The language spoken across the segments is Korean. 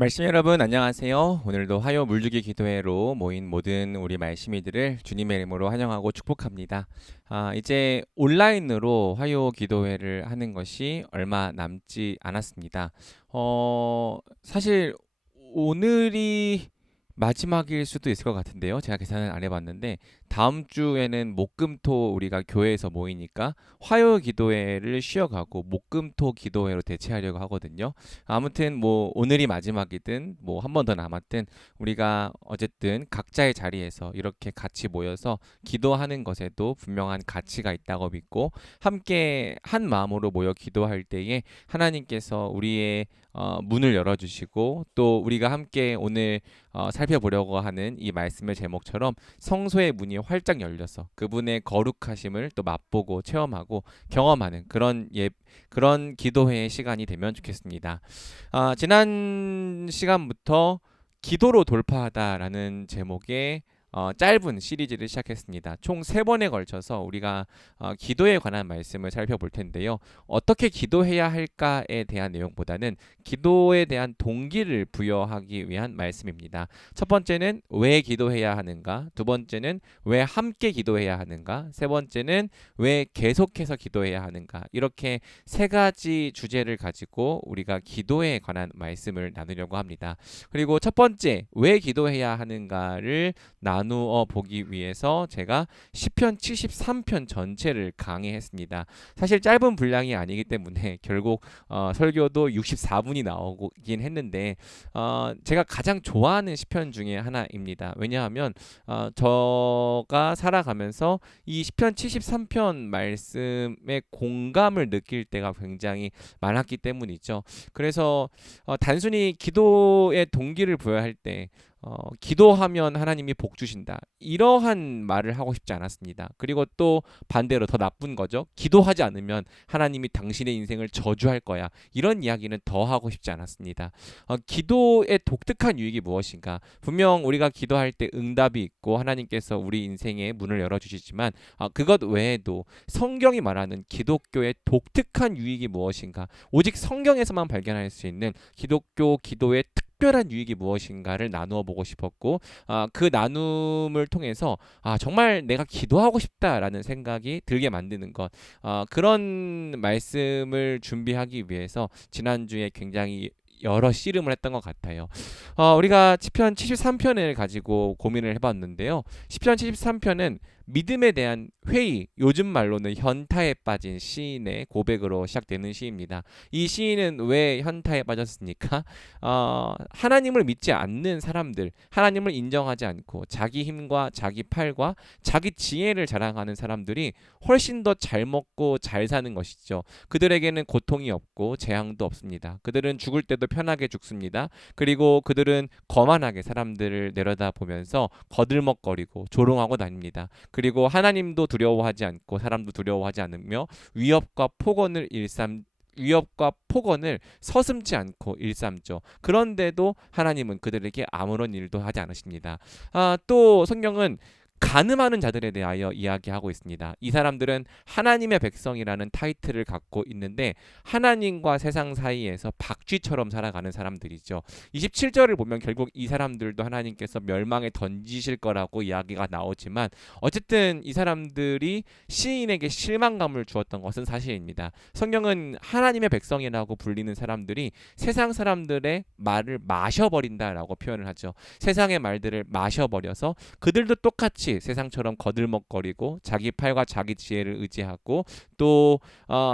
말씀 여러분 안녕하세요. 오늘도 화요 물주기 기도회로 모인 모든 우리 말씀이들을 주님의 이름으로 환영하고 축복합니다. 이제 온라인으로 화요 기도회를 하는 것이 얼마 남지 않았습니다. 사실 오늘이 마지막일 수도 있을 것 같은데요. 제가 계산을 안 해봤는데 다음 주에는 목금토 우리가 교회에서 모이니까 화요 기도회를 쉬어가고 목금토 기도회로 대체하려고 하거든요. 아무튼 뭐 오늘이 마지막이든 뭐 한 번 더 남았든 우리가 어쨌든 각자의 자리에서 이렇게 같이 모여서 기도하는 것에도 분명한 가치가 있다고 믿고 함께 한 마음으로 모여 기도할 때에 하나님께서 우리의 문을 열어주시고 또 우리가 함께 오늘 살펴보려고 하는 이 말씀의 제목처럼 성소의 문이 활짝 열려서 그분의 거룩하심을 또 맛보고 체험하고 경험하는 그런 기도회의 시간이 되면 좋겠습니다. 지난 시간부터 기도로 돌파하다라는 제목의 짧은 시리즈를 시작했습니다. 총 3번에 걸쳐서 우리가 기도에 관한 말씀을 살펴볼 텐데요. 어떻게 기도해야 할까에 대한 내용보다는 기도에 대한 동기를 부여하기 위한 말씀입니다. 첫 번째는 왜 기도해야 하는가? 두 번째는 왜 함께 기도해야 하는가? 세 번째는 왜 계속해서 기도해야 하는가? 이렇게 3가지 주제를 가지고 우리가 기도에 관한 말씀을 나누려고 합니다. 그리고 첫 번째, 왜 기도해야 하는가를 나누어 보기 위해서 제가 시편 73편 전체를 강의했습니다. 사실 짧은 분량이 아니기 때문에 결국 설교도 64분이 나오긴 했는데 제가 가장 좋아하는 시편 중에 하나입니다. 왜냐하면 저가 살아가면서 이 시편 73편 말씀에 공감을 느낄 때가 굉장히 많았기 때문이죠. 그래서 단순히 기도의 동기를 부여할 때 기도하면 하나님이 복 주신다. 이러한 말을 하고 싶지 않았습니다. 그리고 또 반대로 더 나쁜 거죠. 기도하지 않으면 하나님이 당신의 인생을 저주할 거야. 이런 이야기는 더 하고 싶지 않았습니다. 기도의 독특한 유익이 무엇인가? 분명 우리가 기도할 때 응답이 있고 하나님께서 우리 인생의 문을 열어주시지만 그것 외에도 성경이 말하는 기독교의 독특한 유익이 무엇인가? 오직 성경에서만 발견할 수 있는 기독교 기도의 특별한 유익이 무엇인가를 나누어 보고 싶었고 그 나눔을 통해서 정말 내가 기도하고 싶다라는 생각이 들게 만드는 것 그런 말씀을 준비하기 위해서 지난주에 굉장히 여러 씨름을 했던 것 같아요. 우리가 시편 73편을 가지고 고민을 해봤는데요. 시편 73편은 믿음에 대한 회의, 요즘 말로는 현타에 빠진 시인의 고백으로 시작되는 시입니다. 이 시인은 왜 현타에 빠졌습니까? 하나님을 믿지 않는 사람들, 하나님을 인정하지 않고 자기 힘과 자기 팔과 자기 지혜를 자랑하는 사람들이 훨씬 더 잘 먹고 잘 사는 것이죠. 그들에게는 고통이 없고 재앙도 없습니다. 그들은 죽을 때도 편하게 죽습니다. 그리고 그들은 거만하게 사람들을 내려다보면서 거들먹거리고 조롱하고 다닙니다. 그리고 하나님도 두려워하지 않고 사람도 두려워하지 않으며 위협과 폭언을 서슴지 않고 일삼죠. 그런데도 하나님은 그들에게 아무런 일도 하지 않으십니다. 또 성경은 간음하는 자들에 대하여 이야기하고 있습니다. 이 사람들은 하나님의 백성이라는 타이틀을 갖고 있는데 하나님과 세상 사이에서 박쥐처럼 살아가는 사람들이죠. 27절을 보면 결국 이 사람들도 하나님께서 멸망에 던지실 거라고 이야기가 나오지만 어쨌든 이 사람들이 시인에게 실망감을 주었던 것은 사실입니다. 성경은 하나님의 백성이라고 불리는 사람들이 세상 사람들의 말을 마셔버린다라고 표현을 하죠. 세상의 말들을 마셔버려서 그들도 똑같이 세상처럼 거들먹거리고 자기 팔과 자기 지혜를 의지하고 또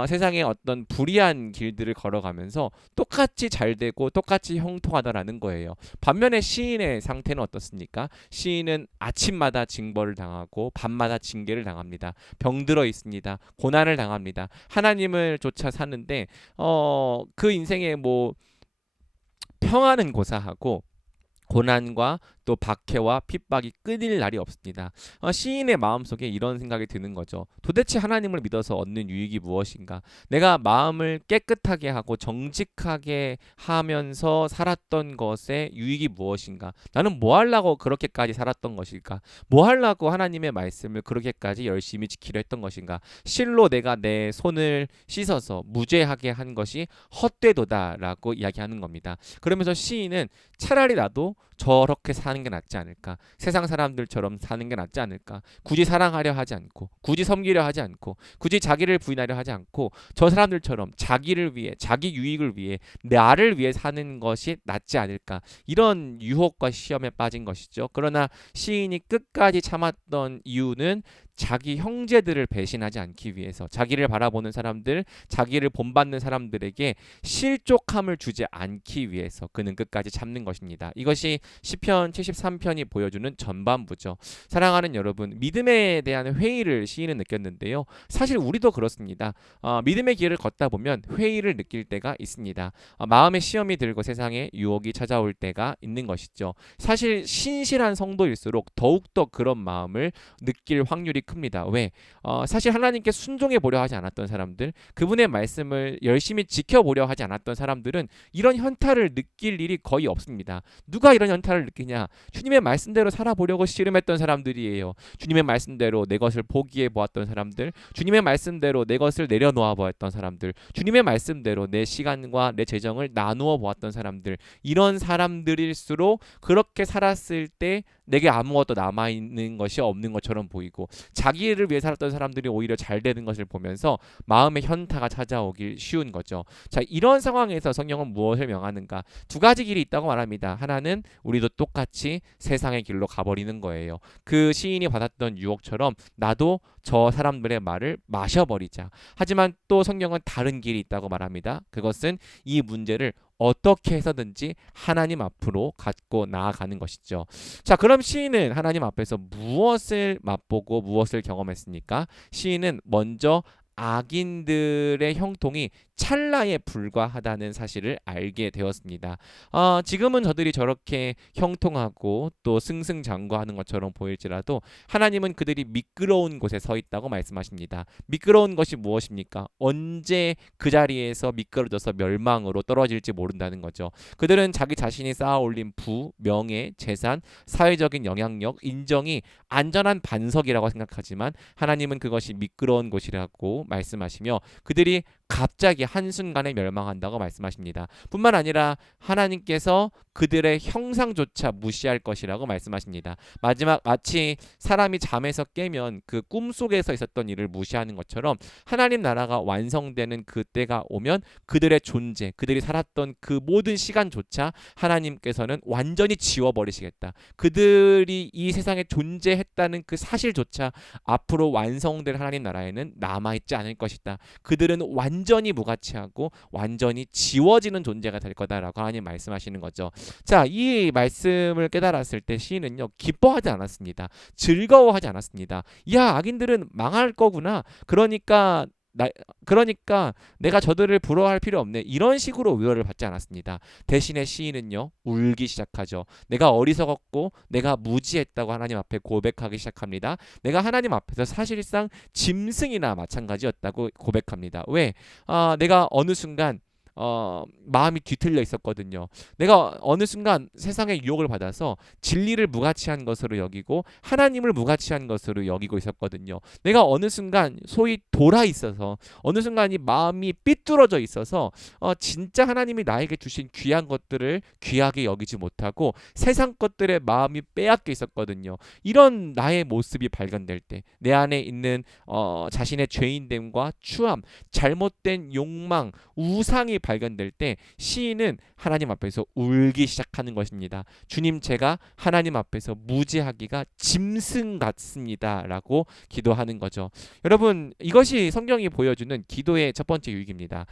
세상의 어떤 불의한 길들을 걸어가면서 똑같이 잘되고 똑같이 형통하다라는 거예요. 반면에 시인의 상태는 어떻습니까? 시인은 아침마다 징벌을 당하고 밤마다 징계를 당합니다. 병들어 있습니다. 고난을 당합니다. 하나님을 쫓아 사는데 그 인생에 뭐 평안은 고사하고 고난과 또 박해와 핍박이 끊일 날이 없습니다. 시인의 마음속에 이런 생각이 드는 거죠. 도대체 하나님을 믿어서 얻는 유익이 무엇인가? 내가 마음을 깨끗하게 하고 정직하게 하면서 살았던 것의 유익이 무엇인가? 나는 뭐 하려고 그렇게까지 살았던 것일까? 뭐 하려고 하나님의 말씀을 그렇게까지 열심히 지키려 했던 것인가? 실로 내가 내 손을 씻어서 무죄하게 한 것이 헛되도다라고 이야기하는 겁니다. 그러면서 시인은 차라리 나도 저렇게 사는 게 낫지 않을까? 세상 사람들처럼 사는 게 낫지 않을까? 굳이 사랑하려 하지 않고, 굳이 섬기려 하지 않고, 굳이 자기를 부인하려 하지 않고, 저 사람들처럼 자기를 위해, 자기 유익을 위해, 나를 위해 사는 것이 낫지 않을까? 이런 유혹과 시험에 빠진 것이죠. 그러나 시인이 끝까지 참았던 이유는 자기 형제들을 배신하지 않기 위해서, 자기를 바라보는 사람들, 자기를 본받는 사람들에게 실족함을 주지 않기 위해서 그는 끝까지 참는 것입니다. 이것이 시편 73편이 보여주는 전반부죠. 사랑하는 여러분, 믿음에 대한 회의를 시인은 느꼈는데요. 사실 우리도 그렇습니다. 믿음의 길을 걷다 보면 회의를 느낄 때가 있습니다. 마음의 시험이 들고 세상에 유혹이 찾아올 때가 있는 것이죠. 사실 신실한 성도일수록 더욱더 그런 마음을 느낄 확률이 큽니다. 왜? 사실 하나님께 순종해 보려 하지 않았던 사람들, 그분의 말씀을 열심히 지켜보려 하지 않았던 사람들은 이런 현타를 느낄 일이 거의 없습니다. 누가 이런 현타를 느끼냐? 주님의 말씀대로 살아보려고 씨름했던 사람들이에요. 주님의 말씀대로 내 것을 포기해 보았던 사람들, 주님의 말씀대로 내 것을 내려놓아 보았던 사람들, 주님의 말씀대로 내 시간과 내 재정을 나누어 보았던 사람들, 이런 사람들일수록 그렇게 살았을 때 내게 아무것도 남아있는 것이 없는 것처럼 보이고, 자기를 위해 살았던 사람들이 오히려 잘 되는 것을 보면서 마음의 현타가 찾아오기 쉬운 거죠. 자, 이런 상황에서 성경은 무엇을 명하는가? 두 가지 길이 있다고 말합니다. 하나는 우리도 똑같이 세상의 길로 가버리는 거예요. 그 시인이 받았던 유혹처럼 나도 저 사람들의 말을 마셔버리자. 하지만 또 성경은 다른 길이 있다고 말합니다. 그것은 이 문제를 어떻게 해서든지 하나님 앞으로 갖고 나아가는 것이죠. 자, 그럼 시인은 하나님 앞에서 무엇을 맛보고 무엇을 경험했습니까? 시인은 먼저 악인들의 형통이 찰나에 불과하다는 사실을 알게 되었습니다. 지금은 저들이 저렇게 형통하고 또 승승장구하는 것처럼 보일지라도 하나님은 그들이 미끄러운 곳에 서 있다고 말씀하십니다. 미끄러운 것이 무엇입니까? 언제 그 자리에서 미끄러져서 멸망으로 떨어질지 모른다는 거죠. 그들은 자기 자신이 쌓아 올린 부, 명예, 재산, 사회적인 영향력, 인정이 안전한 반석이라고 생각하지만 하나님은 그것이 미끄러운 곳이라고 말씀하시며 그들이 갑자기 한순간에 멸망한다고 말씀하십니다. 뿐만 아니라 하나님께서 그들의 형상조차 무시할 것이라고 말씀하십니다. 마치 사람이 잠에서 깨면 그 꿈속에서 있었던 일을 무시하는 것처럼 하나님 나라가 완성되는 그때가 오면 그들의 존재, 그들이 살았던 그 모든 시간조차 하나님께서는 완전히 지워버리시겠다. 그들이 이 세상에 존재했다는 그 사실조차 앞으로 완성될 하나님 나라에는 남아있지 않을 것이다. 그들은 완전히 무가치하고 완전히 지워지는 존재가 될 거다라고 하나님 말씀하시는 거죠. 자, 이 말씀을 깨달았을 때 시인은요, 기뻐하지 않았습니다. 즐거워하지 않았습니다. 야, 악인들은 망할 거구나. 그러니까 내가 저들을 부러워할 필요 없네. 이런 식으로 위로를 받지 않았습니다. 대신에 시인은요, 울기 시작하죠. 내가 어리석었고 내가 무지했다고 하나님 앞에 고백하기 시작합니다. 내가 하나님 앞에서 사실상 짐승이나 마찬가지였다고 고백합니다. 왜? 내가 어느 순간 마음이 뒤틀려 있었거든요. 내가 어느 순간 세상의 유혹을 받아서 진리를 무가치한 것으로 여기고 하나님을 무가치한 것으로 여기고 있었거든요. 내가 어느 순간 소위 돌아 있어서, 어느 순간 이 마음이 삐뚤어져 있어서 진짜 하나님이 나에게 주신 귀한 것들을 귀하게 여기지 못하고 세상 것들의 마음이 빼앗겨 있었거든요. 이런 나의 모습이 발견될 때, 내 안에 있는 자신의 죄인됨과 추함, 잘못된 욕망, 우상이 발견될 때 시인은 하나님 앞에서 울기 시작하는 것입니다. 주님, 제가 하나님 앞에서 무지하기가 짐승 같습니다 라고 기도하는 거죠. 여러분, 이것이 성경이 보여주는 기도의 첫 번째 유익입니다.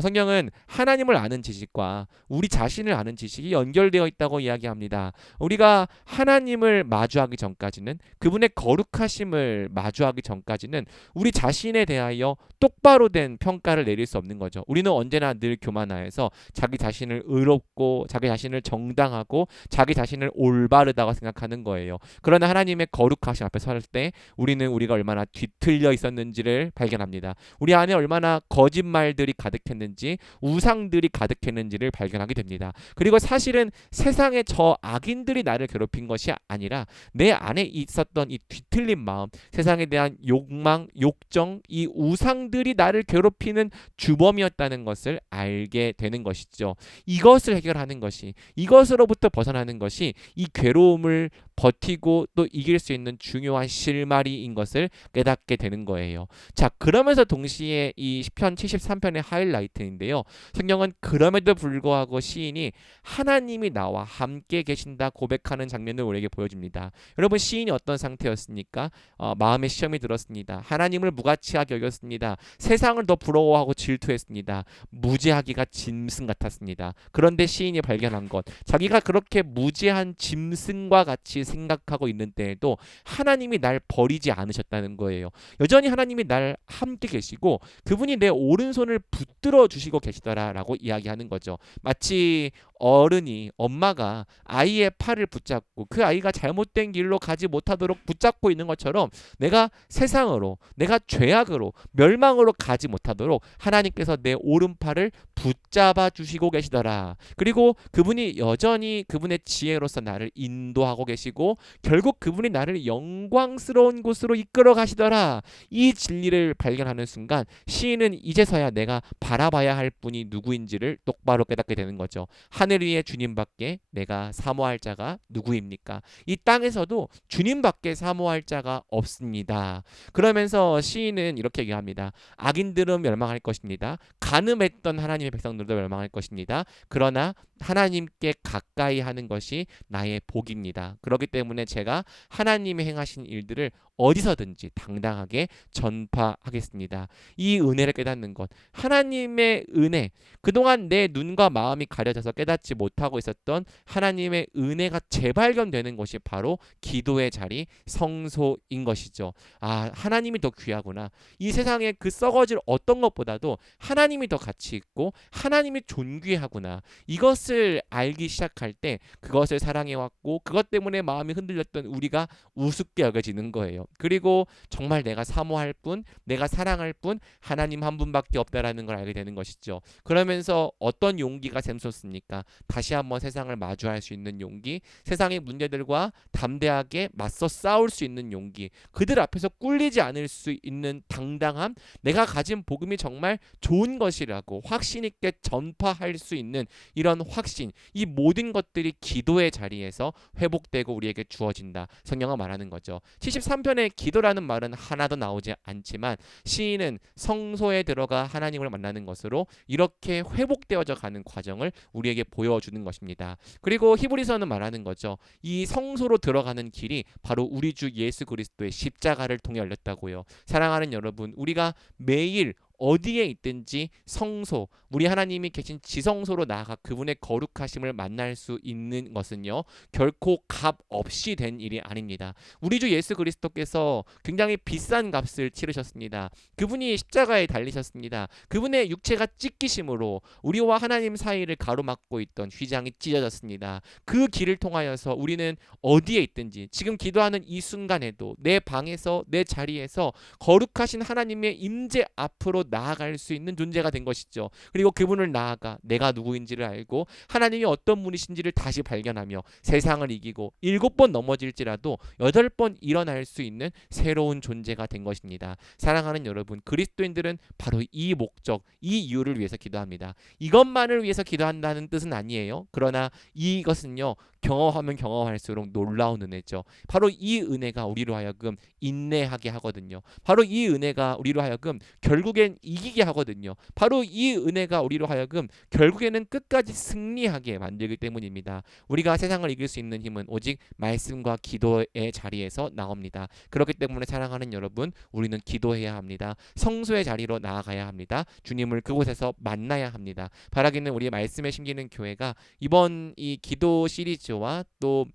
성경은 하나님을 아는 지식과 우리 자신을 아는 지식이 연결되어 있다고 이야기합니다. 우리가 하나님을 마주하기 전까지는, 그분의 거룩하심을 마주하기 전까지는 우리 자신에 대하여 똑바로 된 평가를 내릴 수 없는 거죠. 우리는 언제나 늘 교만하여서 자기 자신을 의롭고 자기 자신을 정당하고 자기 자신을 올바르다고 생각하는 거예요. 그러나 하나님의 거룩하심 앞에 설 때 우리는 우리가 얼마나 뒤틀려 있었는지를 발견합니다. 우리 안에 얼마나 거짓말들이 가득했는지 우상들이 가득했는지를 발견하게 됩니다. 그리고 사실은 세상의 저 악인들이 나를 괴롭힌 것이 아니라 내 안에 있었던 이 뒤틀린 마음, 세상에 대한 욕망, 욕정, 이 우상들이 나를 괴롭히는 주범이었다는 것을 알게 되는 것이죠. 이것을 해결하는 것이, 이것으로부터 벗어나는 것이 이 괴로움을 버티고 또 이길 수 있는 중요한 실마리인 것을 깨닫게 되는 거예요. 자, 그러면서 동시에 이 시편 73편의 하이라이트인데요. 성경은 그럼에도 불구하고 시인이 하나님이 나와 함께 계신다 고백하는 장면을 우리에게 보여줍니다. 여러분, 시인이 어떤 상태였습니까? 마음의 시험이 들었습니다. 하나님을 무가치하게 여겼습니다. 세상을 더 부러워하고 질투했습니다. 무지하기가 짐승 같았습니다. 그런데 시인이 발견한 것, 자기가 그렇게 무지한 짐승과 같이 생각하고 있는 때에도 하나님이 날 버리지 않으셨다는 거예요. 여전히 하나님이 날 함께 계시고 그분이 내 오른손을 붙들어 주시고 계시더라라고 이야기하는 거죠. 마치 어른이, 엄마가 아이의 팔을 붙잡고 그 아이가 잘못된 길로 가지 못하도록 붙잡고 있는 것처럼 내가 세상으로, 내가 죄악으로, 멸망으로 가지 못하도록 하나님께서 내 오른팔을 붙잡아 주시고 계시더라. 그리고 그분이 여전히 그분의 지혜로서 나를 인도하고 계시고 결국 그분이 나를 영광스러운 곳으로 이끌어 가시더라. 이 진리를 발견하는 순간 시인은 이제서야 내가 바라봐야 할 분이 누구인지를 똑바로 깨닫게 되는 거죠. 하늘 위에 주님밖에 내가 사모할 자가 누구입니까? 이 땅에서도 주님밖에 사모할 자가 없습니다. 그러면서 시인은 이렇게 얘기합니다. 악인들은 멸망할 것입니다. 간음했던 하나님의 백성들도 멸망할 것입니다. 그러나 하나님께 가까이 하는 것이 나의 복입니다. 그렇기 때문에 제가 하나님이 행하신 일들을 어디서든지 당당하게 전파하겠습니다. 이 은혜를 깨닫는 것, 하나님의 은혜, 그동안 내 눈과 마음이 가려져서 깨닫지 못하고 있었던 하나님의 은혜가 재발견되는 것이 바로 기도의 자리, 성소인 것이죠. 아, 하나님이 더 귀하구나. 이 세상에 그 썩어질 어떤 것보다도 하나님이 더 가치 있고 하나님이 존귀하구나. 이것을 알기 시작할 때 그것을 사랑해왔고 그것 때문에 마음이 흔들렸던 우리가 우습게 여겨지는 거예요. 그리고 정말 내가 사모할 분, 내가 사랑할 분 하나님 한 분밖에 없다라는 걸 알게 되는 것이죠. 그러면서 어떤 용기가 샘솟습니까? 다시 한번 세상을 마주할 수 있는 용기, 세상의 문제들과 담대하게 맞서 싸울 수 있는 용기, 그들 앞에서 꿀리지 않을 수 있는 당당함, 내가 가진 복음이 정말 좋은 것이라고 확신 있게 전파할 수 있는 이런 확신, 이 모든 것들이 기도의 자리에서 회복되고 우리에게 주어진다. 성경은 말하는 거죠. 73편의 기도라는 말은 하나도 나오지 않지만 시인은 성소에 들어가 하나님을 만나는 것으로 이렇게 회복되어져 가는 과정을 우리에게 보여주는 것입니다. 그리고 히브리서는 말하는 거죠. 이 성소로 들어가는 길이 바로 우리 주 예수 그리스도의 십자가를 통해 열렸다고요. 사랑하는 여러분, 우리가 매일 어디에 있든지 성소, 우리 하나님이 계신 지성소로 나아가 그분의 거룩하심을 만날 수 있는 것은요, 결코 값 없이 된 일이 아닙니다. 우리 주 예수 그리스도께서 굉장히 비싼 값을 치르셨습니다. 그분이 십자가에 달리셨습니다. 그분의 육체가 찢기심으로 우리와 하나님 사이를 가로막고 있던 휘장이 찢어졌습니다. 그 길을 통하여서 우리는 어디에 있든지 지금 기도하는 이 순간에도 내 방에서, 내 자리에서 거룩하신 하나님의 임재 앞으로 나아갈 수 있는 존재가 된 것이죠. 그리고 그분을 나아가 내가 누구인지를 알고 하나님이 어떤 분이신지를 다시 발견하며 세상을 이기고 7번 넘어질지라도 8번 일어날 수 있는 새로운 존재가 된 것입니다. 사랑하는 여러분, 그리스도인들은 바로 이 목적, 이 이유를 위해서 기도합니다. 이것만을 위해서 기도한다는 뜻은 아니에요. 그러나 이것은요, 경험하면 경험할수록 놀라운 은혜죠. 바로 이 은혜가 우리로 하여금 인내하게 하거든요. 바로 이 은혜가 우리로 하여금 결국엔 이기게 하거든요. 바로 이 은혜가 우리로 하여금 결국에는 끝까지 승리하게 만들기 때문입니다. 우리가 세상을 이길 수 있는 힘은 오직 말씀과 기도의 자리에서 나옵니다. 그렇기 때문에 사랑하는 여러분, 우리는 기도해야 합니다. 성소의 자리로 나아가야 합니다. 주님을 그곳에서 만나야 합니다. 바라기는 우리 말씀에 심기는 교회가 이번 이 기도 시리즈와 또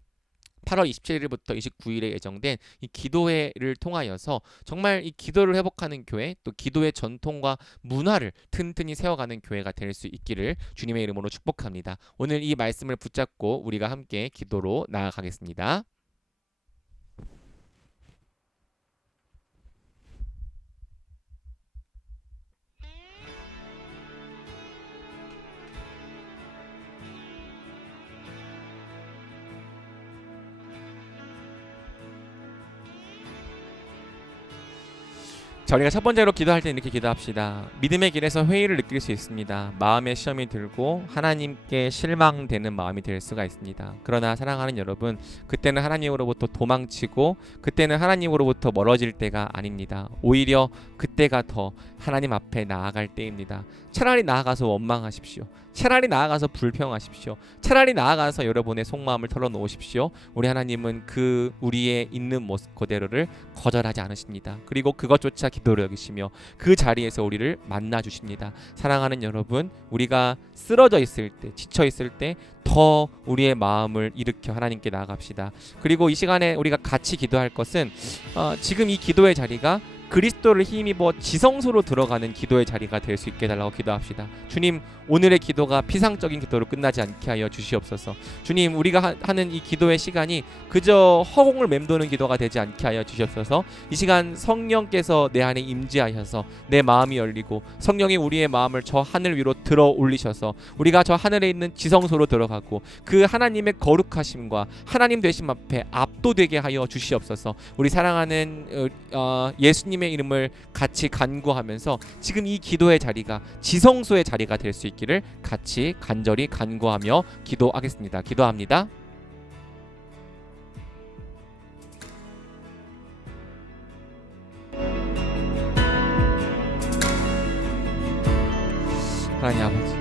8월 27일부터 29일에 예정된 이 기도회를 통하여서 정말 이 기도를 회복하는 교회, 또 기도의 전통과 문화를 튼튼히 세워가는 교회가 될 수 있기를 주님의 이름으로 축복합니다. 오늘 이 말씀을 붙잡고 우리가 함께 기도로 나아가겠습니다. 자, 우리가 첫 번째로 기도할 때 이렇게 기도합시다. 믿음의 길에서 회의를 느낄 수 있습니다. 마음의 시험이 들고 하나님께 실망되는 마음이 될 수가 있습니다. 그러나 사랑하는 여러분, 그때는 하나님으로부터 도망치고 그때는 하나님으로부터 멀어질 때가 아닙니다. 오히려 그때가 더 하나님 앞에 나아갈 때입니다. 차라리 나아가서 원망하십시오. 차라리 나아가서 불평하십시오. 차라리 나아가서 여러분의 속마음을 털어놓으십시오. 우리 하나님은 그 우리의 있는 모습 그대로를 거절하지 않으십니다. 그리고 그것조차 기도로 여기시며 그 자리에서 우리를 만나 주십니다. 사랑하는 여러분, 우리가 쓰러져 있을 때, 지쳐 있을 때 더 우리의 마음을 일으켜 하나님께 나아갑시다. 그리고 이 시간에 우리가 같이 기도할 것은 지금 이 기도의 자리가 그리스도를 힘입어 지성소로 들어가는 기도의 자리가 될 수 있게 해달라고 기도합시다. 주님, 오늘의 기도가 피상적인 기도로 끝나지 않게 하여 주시옵소서. 주님, 우리가 하는 이 기도의 시간이 그저 허공을 맴도는 기도가 되지 않게 하여 주시옵소서. 이 시간 성령께서 내 안에 임재하셔서 내 마음이 열리고 성령이 우리의 마음을 저 하늘 위로 들어 올리셔서 우리가 저 하늘에 있는 지성소로 들어가고 그 하나님의 거룩하심과 하나님 되심 앞에 압도되게 하여 주시옵소서. 우리 사랑하는 예수님의 이름을 같이 간구하면서 지금 이 기도의 자리가 지성소의 자리가 될 수 있기를 같이 간절히 간구하며 기도하겠습니다. 기도합니다. 하나님 아버지,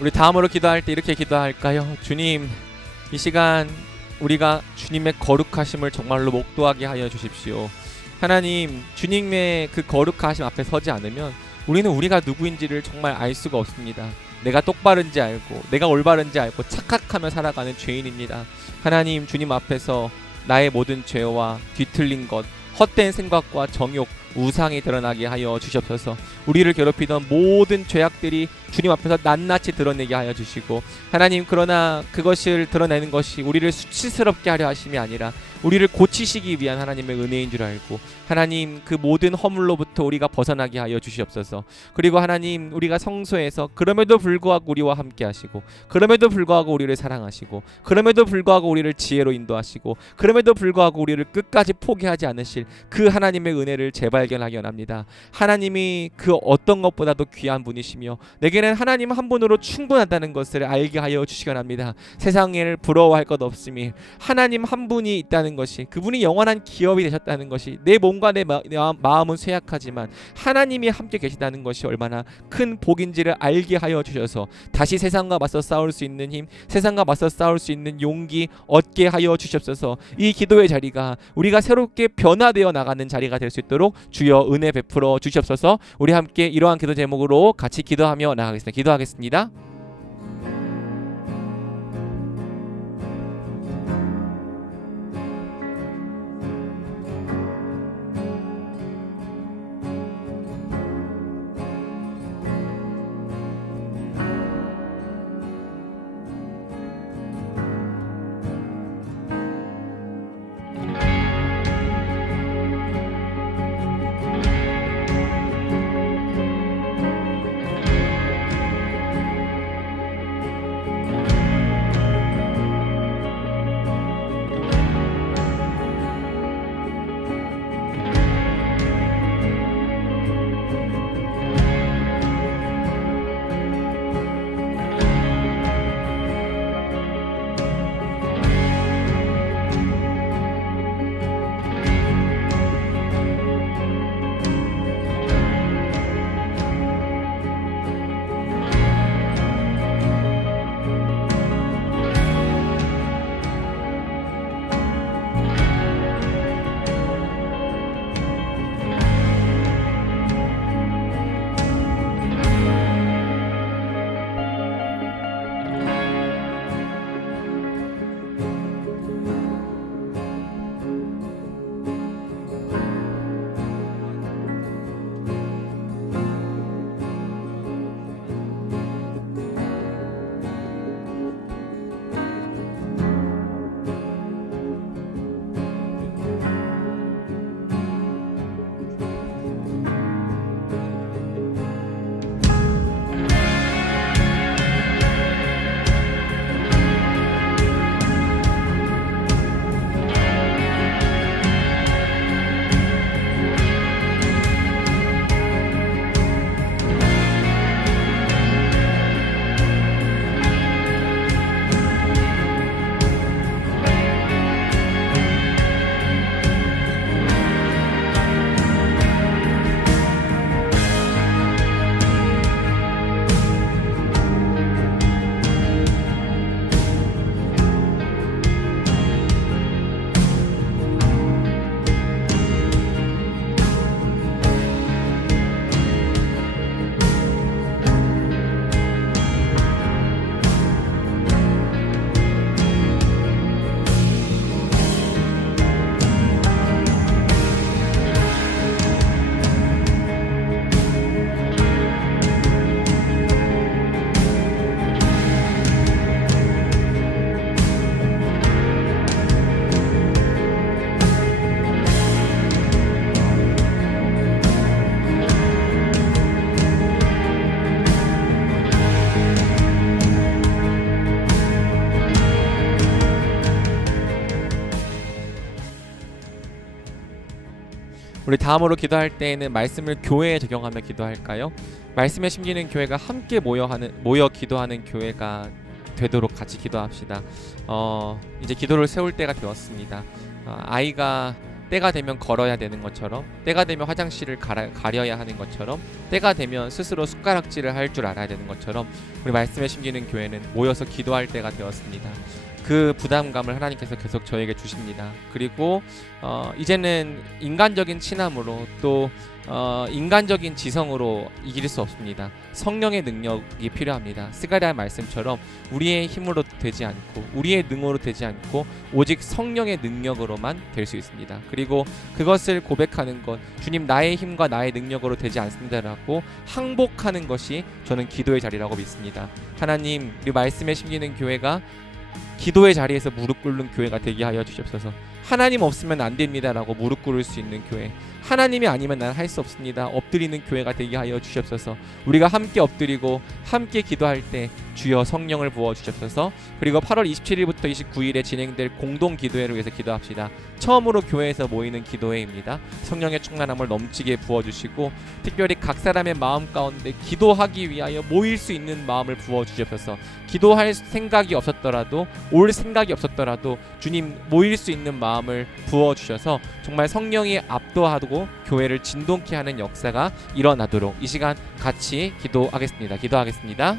우리 다음으로 기도할 때 이렇게 기도할까요? 주님, 이 시간 우리가 주님의 거룩하심을 정말로 목도하게 하여 주십시오. 하나님, 주님의 그 거룩하심 앞에 서지 않으면 우리는 우리가 누구인지를 정말 알 수가 없습니다. 내가 똑바른지 알고 내가 올바른지 알고 착각하며 살아가는 죄인입니다. 하나님, 주님 앞에서 나의 모든 죄와 뒤틀린 것, 헛된 생각과 정욕, 우상이 드러나게 하여 주시옵소서. 우리를 괴롭히던 모든 죄악들이 주님 앞에서 낱낱이 드러내게 하여 주시고, 하나님, 그러나 그것을 드러내는 것이 우리를 수치스럽게 하려 하심이 아니라 우리를 고치시기 위한 하나님의 은혜인 줄 알고, 하나님, 그 모든 허물로부터 우리가 벗어나게 하여 주시옵소서. 그리고 하나님, 우리가 성소에서 그럼에도 불구하고 우리와 함께 하시고, 그럼에도 불구하고 우리를 사랑하시고, 그럼에도 불구하고 우리를 지혜로 인도하시고, 그럼에도 불구하고 우리를 끝까지 포기하지 않으실 그 하나님의 은혜를 재발견하기 원합니다. 하나님이 그 어떤 것보다도 귀한 분이시며 내게는 하나님 한 분으로 충분하다는 것을 알게 하여 주시기 원합니다. 세상을 부러워할 것 없음이 하나님 한 분이 있다는 것이, 그분이 영원한 기업이 되셨다는 것이, 내 몸과 내 마음은 쇠약하지만 하나님이 함께 계시다는 것이 얼마나 큰 복인지를 알게 하여 주셔서 다시 세상과 맞서 싸울 수 있는 힘, 세상과 맞서 싸울 수 있는 용기 얻게 하여 주시옵소서. 이 기도의 자리가 우리가 새롭게 변화되어 나가는 자리가 될 수 있도록 주여 은혜 베풀어 주시옵소서. 우리 함께 이러한 기도 제목으로 같이 기도하며 나가겠습니다. 기도하겠습니다. 우리 다음으로 기도할 때에는 말씀을 교회에 적용하며 기도할까요? 말씀에 심기는 교회가 함께 모여 기도하는 교회가 되도록 같이 기도합시다. 이제 기도를 세울 때가 되었습니다. 아이가 때가 되면 걸어야 되는 것처럼, 때가 되면 화장실을 가려야 하는 것처럼, 때가 되면 스스로 숟가락질을 할 줄 알아야 되는 것처럼 우리 말씀에 심기는 교회는 모여서 기도할 때가 되었습니다. 그 부담감을 하나님께서 계속 저에게 주십니다. 그리고 이제는 인간적인 친함으로 또 인간적인 지성으로 이길 수 없습니다. 성령의 능력이 필요합니다. 스가랴 말씀처럼 우리의 힘으로 되지 않고 우리의 능으로 되지 않고 오직 성령의 능력으로만 될 수 있습니다. 그리고 그것을 고백하는 것, 주님 나의 힘과 나의 능력으로 되지 않습니다라고 항복하는 것이 저는 기도의 자리라고 믿습니다. 하나님, 우리 말씀에 심기는 교회가 기도의 자리에서 무릎 꿇는 교회가 되게 하여 주시옵소서. 하나님 없으면 안 됩니다라고 무릎 꿇을 수 있는 교회, 하나님이 아니면 나는 할 수 없습니다 엎드리는 교회가 되게 하여 주시옵소서. 우리가 함께 엎드리고 함께 기도할 때 주여 성령을 부어 주시옵소서. 그리고 8월 27일부터 29일에 진행될 공동 기도회를 위해서 기도합시다. 처음으로 교회에서 모이는 기도회입니다. 성령의 충만함을 넘치게 부어주시고 특별히 각 사람의 마음 가운데 기도하기 위하여 모일 수 있는 마음을 부어주시옵소서. 기도할 생각이 없었더라도, 올 생각이 없었더라도 주님 모일 수 있는 마음을 부어주셔서 정말 성령이 압도하고 교회를 진동케 하는 역사가 일어나도록 이 시간 같이 기도하겠습니다.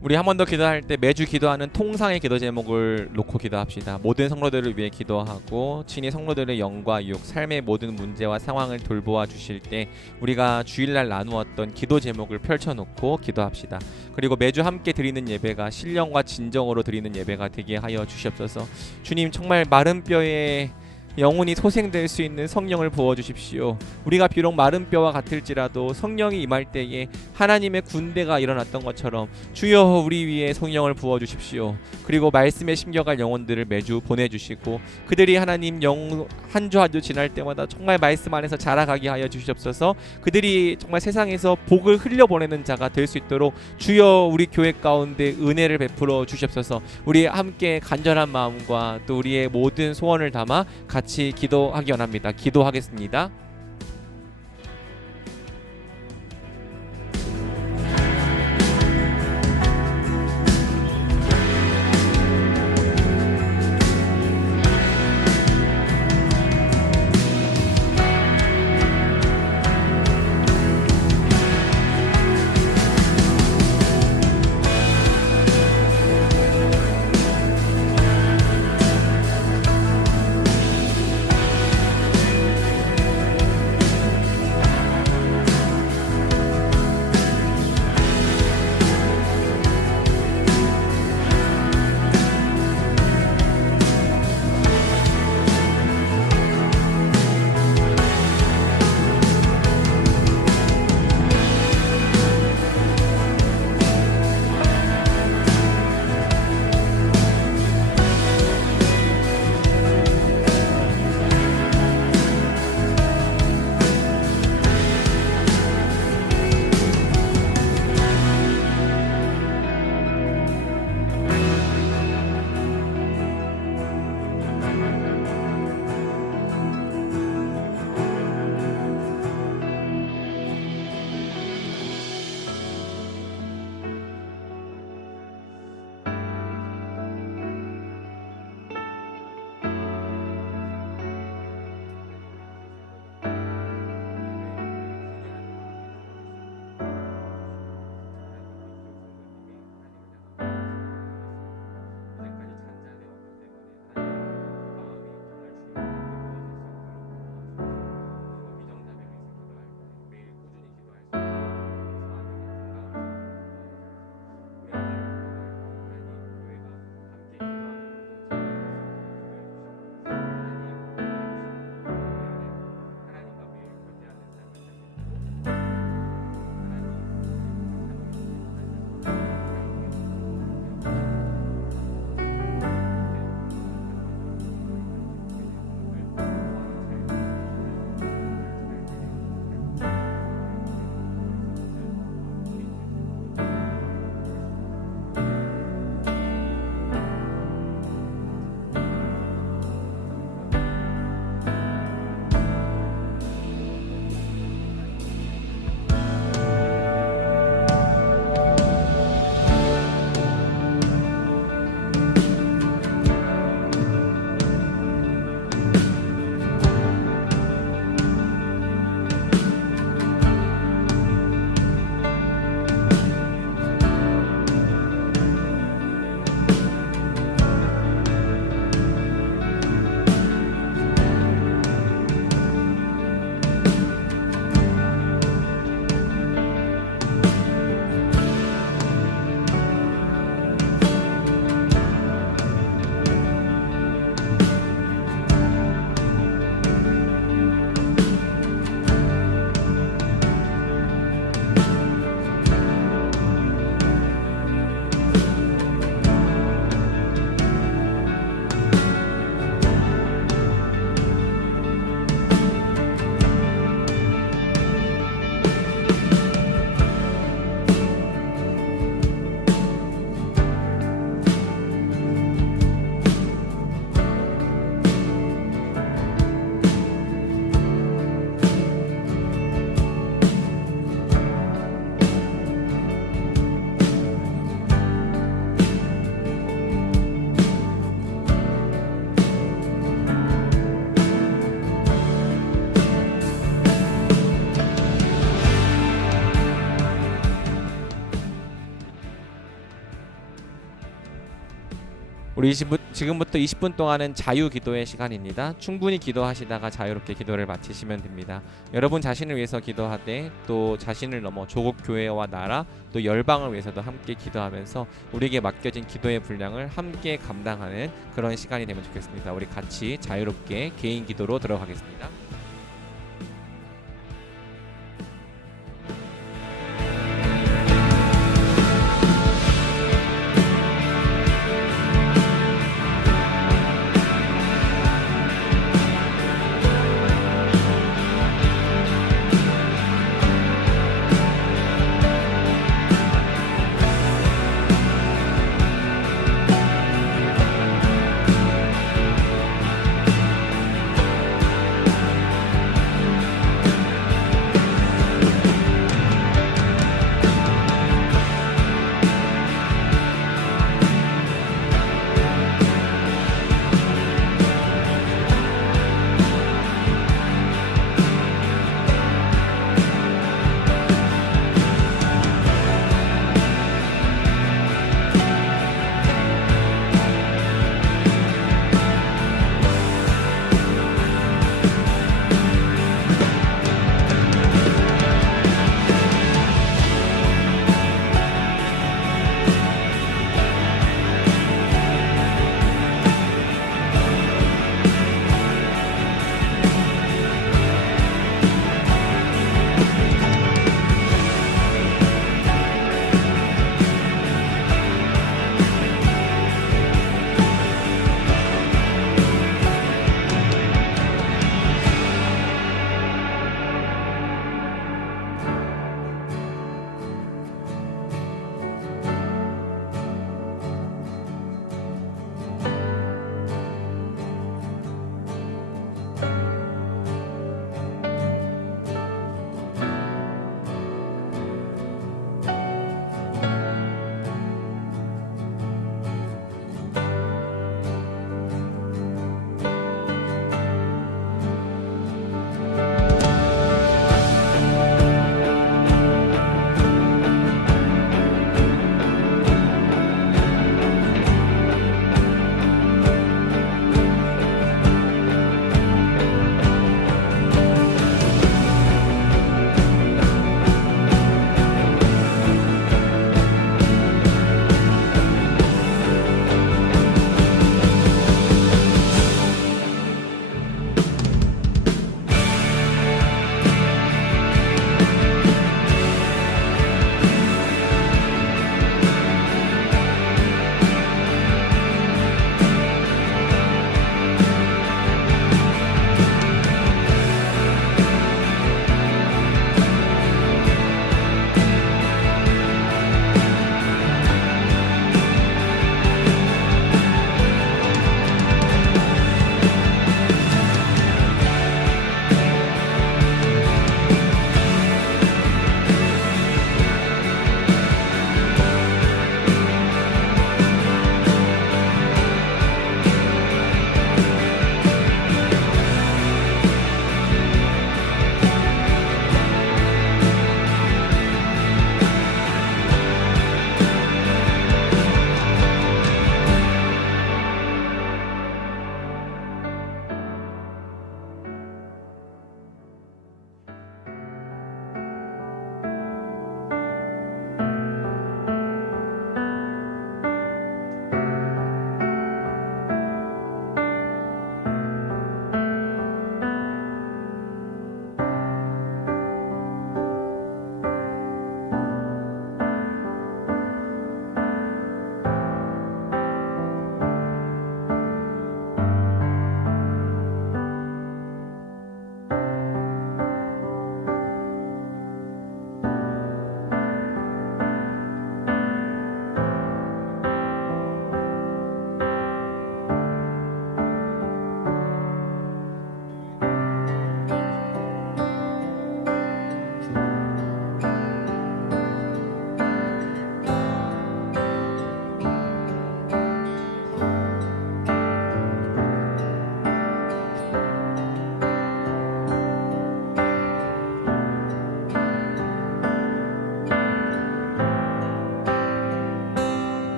우리 한 번 더 기도할 때 매주 기도하는 통상의 기도 제목을 놓고 기도합시다. 모든 성도들을 위해 기도하고 친히 성도들의 영과 유혹, 삶의 모든 문제와 상황을 돌보아 주실 때 우리가 주일날 나누었던 기도 제목을 펼쳐놓고 기도합시다. 그리고 매주 함께 드리는 예배가 신령과 진정으로 드리는 예배가 되게 하여 주시옵소서. 주님, 정말 마른 뼈에 영혼이 소생될 수 있는 성령을 부어주십시오. 우리가 비록 마른 뼈와 같을지라도 성령이 임할 때에 하나님의 군대가 일어났던 것처럼 주여 우리 위에 성령을 부어주십시오. 그리고 말씀에 심겨갈 영혼들을 매주 보내주시고 그들이 하나님 한 주 한 주 지날 때마다 정말 말씀 안에서 자라가게 하여 주시옵소서. 그들이 정말 세상에서 복을 흘려보내는 자가 될 수 있도록 주여 우리 교회 가운데 은혜를 베풀어 주시옵소서. 우리 함께 간절한 마음과 또 우리의 모든 소원을 담아 같이 기도하기 원합니다. 기도하겠습니다. 우리 지금부터 20분 동안은 자유 기도의 시간입니다. 충분히 기도하시다가 자유롭게 기도를 마치시면 됩니다. 여러분 자신을 위해서 기도하되 또 자신을 넘어 조국 교회와 나라 또 열방을 위해서도 함께 기도하면서 우리에게 맡겨진 기도의 분량을 함께 감당하는 그런 시간이 되면 좋겠습니다. 우리 같이 자유롭게 개인 기도로 들어가겠습니다.